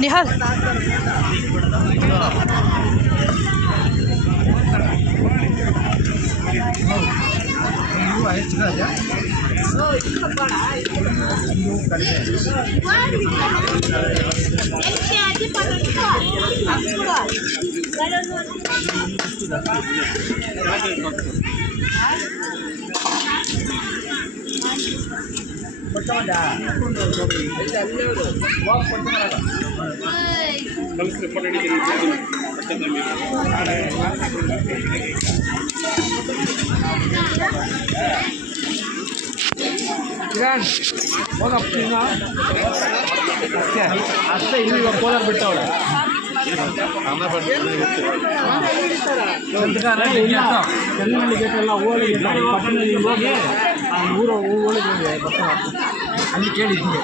ನಿಹಾಲ್ ಹೋಗಪ್ಪ ಅಷ್ಟೇ ಇಲ್ಲಿ ಕೋಲಾರ ಬಿಟ್ಟವಳೆ ಚೆನ್ನಹಳ್ಳಿ ಗೇಟೆಲ್ಲ ಹೋಳಿಗೆ ಪಟ್ಟಣದಲ್ಲಿ ಹೋಗಿ ಆ ಊರು ಹೋಳಿಗೆ ಬರ್ತಾವೆ ಅಲ್ಲಿ ಕೇಳಿದ್ದೀನಿ